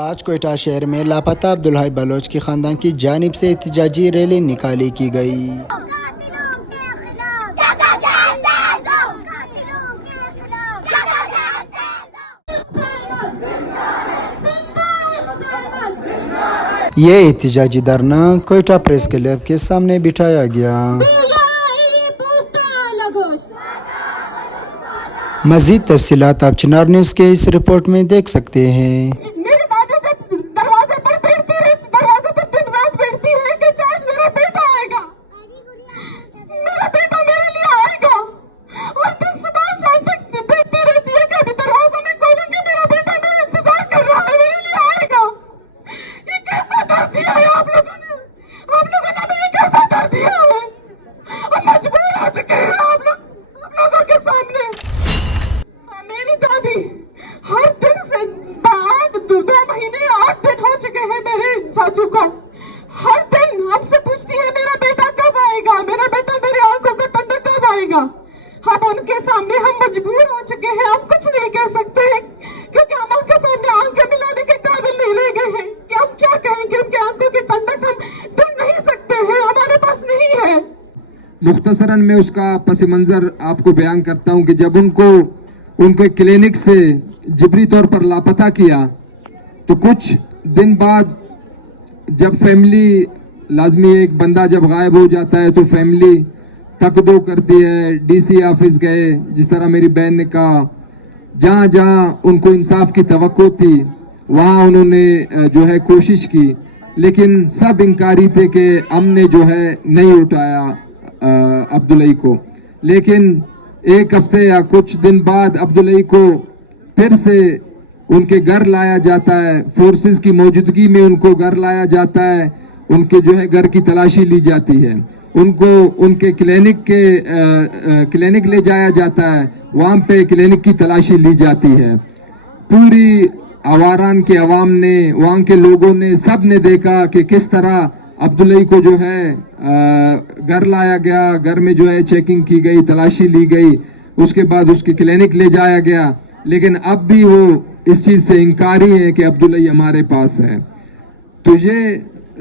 آج کوئٹہ شہر میں لاپتہ عبدالحی بلوچ کی خاندان کی جانب سے احتجاجی ریلی نکالی کی گئی۔ یہ احتجاجی دھرنا کوئٹہ پریس کلب کے سامنے بٹھایا گیا۔ مزید تفصیلات آپ چنار نیوز کے اس رپورٹ میں دیکھ سکتے ہیں۔ ہر دن ہم سے پوچھتی ہے میرا بیٹا کب آئے گا، میرا بیٹا میری آنکھوں کا ٹھنڈا کب آئے گا۔ ہم ان کے سامنے ہم مجبور ہو چکے ہیں، ہم کچھ نہیں کہہ سکتے ہیں کیونکہ ہم ان کے سامنے آنکھیں ملانے کے قابل نہیں رہ گئے ہیں کہ ہم کیا کہیں گے۔ ان کے آنکھوں کی ٹھنڈک ہم ڈھونڈ نہیں سکتے ہیں، ہمارے پاس نہیں ہے۔ مختصراً میں اس کا پس منظر آپ کو بیان کرتا ہوں کہ جب ان کے کلینک سے جبری طور پر لاپتہ کیا تو کچھ دن بعد جب فیملی لازمی ایک بندہ جب غائب ہو جاتا ہے تو فیملی تک دو کرتی ہے، ڈی سی آفس گئے، جس طرح میری بہن نے کہا، جہاں جہاں ان کو انصاف کی توقع تھی وہاں انہوں نے جو ہے کوشش کی، لیکن سب انکاری تھے کہ ہم نے جو ہے نہیں اٹھایا عبدالحی کو۔ لیکن ایک ہفتے یا کچھ دن بعد عبدالحی کو پھر سے ان کے گھر لایا جاتا ہے، فورسز کی موجودگی میں ان کو گھر لایا جاتا ہے، ان کے جو ہے گھر کی تلاشی لی جاتی ہے، ان کو ان کے کلینک لے جایا جاتا ہے، وہاں پہ کلینک کی تلاشی لی جاتی ہے۔ پوری آواران کے عوام نے، وہاں کے لوگوں نے، سب نے دیکھا کہ کس طرح عبدالحی کو جو ہے گھر لایا گیا، گھر میں جو ہے چیکنگ کی گئی، تلاشی لی گئی، اس کے بعد اس کی کلینک لے جایا گیا، لیکن اب بھی وہ اس چیز سے انکاری ہے کہ عبدالحی ہمارے پاس ہے۔ تو یہ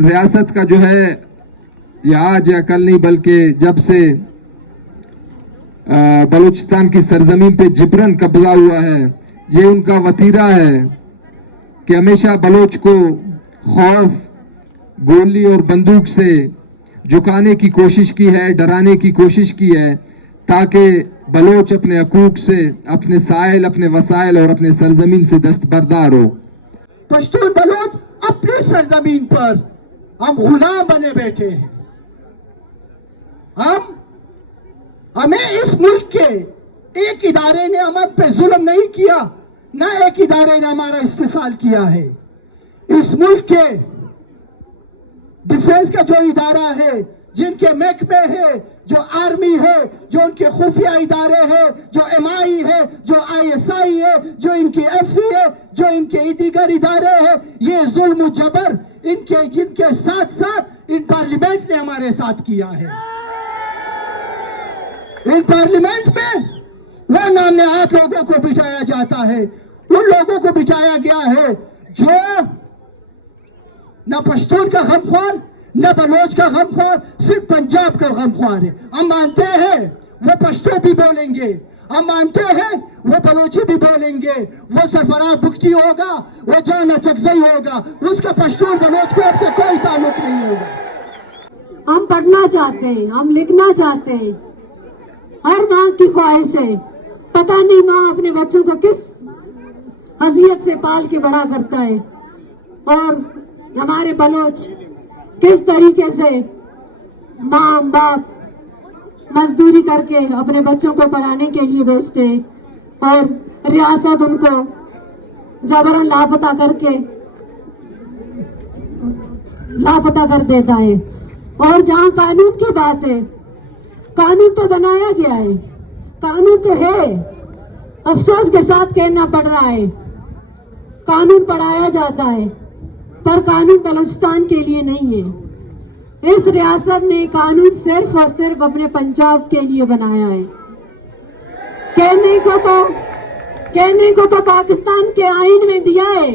ریاست کا جو ہے یہ آج یا کل نہیں بلکہ جب سے بلوچستان کی سرزمین پہ جبرن قبضہ ہوا ہے، یہ ان کا وتیرہ ہے کہ ہمیشہ بلوچ کو خوف، گولی اور بندوق سے جھکانے کی کوشش کی ہے، ڈرانے کی کوشش کی ہے، تاکہ بلوچ اپنے حقوق سے، اپنے سائل، اپنے وسائل اور اپنے سرزمین سے دستبردار ہو۔ پشتون بلوچ اپنی سرزمین پر ہم غلام بنے بیٹھے ہیں۔ ہمیں اس ملک کے ایک ادارے نے ہم پہ ظلم نہیں کیا، نہ ایک ادارے نے ہمارا استحصال کیا ہے۔ اس ملک کے ڈیفنس کا جو ادارہ ہے، جن کے محکمے ہے، جو آرمی ہے، جو ان کے خفیہ ادارے ہیں، جو ایم آئی ہے، جو آئی ایس آئی ہے، جو ان کی ایف سی ہے، جو ان کے دیگر ادارے ہیں، یہ ظلم و جبر جن کے ساتھ ساتھ ان پارلیمنٹ نے ہمارے ساتھ کیا ہے۔ ان پارلیمنٹ میں وہ نامنہاد لوگوں کو بٹھایا جاتا ہے، ان لوگوں کو بٹھایا گیا ہے جو نہ پشتون کا غمخوار، نہ بلوچ کا غمخوار، صرف پنجاب کا غمخوار ہے۔ ہم مانتے ہیں وہ پشتو بھی بولیں گے، ہم مانتے ہیں وہ بلوچی بھی بولیں گے، وہ سرفراز بگٹی ہوگا، وہ جان اچکزئی ہوگا، اس کا پشتون بلوچ کو اب سے کوئی تعلق نہیں ہوگا۔ ہم پڑھنا چاہتے ہیں، ہم لکھنا چاہتے ہیں، ہر ماں کی خواہش ہے، پتہ نہیں ماں اپنے بچوں کو کس اذیت سے پال کے بڑا کرتا ہے، اور ہمارے بلوچ کس طریقے سے ماں باپ مزدوری کر کے اپنے بچوں کو پڑھانے کے لیے بھیجتے ہیں، اور ریاست ان کو جبراً لاپتہ کر دیتا ہے۔ اور جہاں قانون کی بات ہے، قانون تو بنایا گیا ہے، قانون تو ہے، افسوس کے ساتھ کہنا پڑ رہا ہے، قانون پڑھایا جاتا ہے، پر قانون بلوچستان کے لیے نہیں ہے۔ اس ریاست نے قانون صرف اور صرف اپنے پنجاب کے لیے بنایا ہے۔ کہنے کو تو پاکستان کے آئین میں دیا ہے،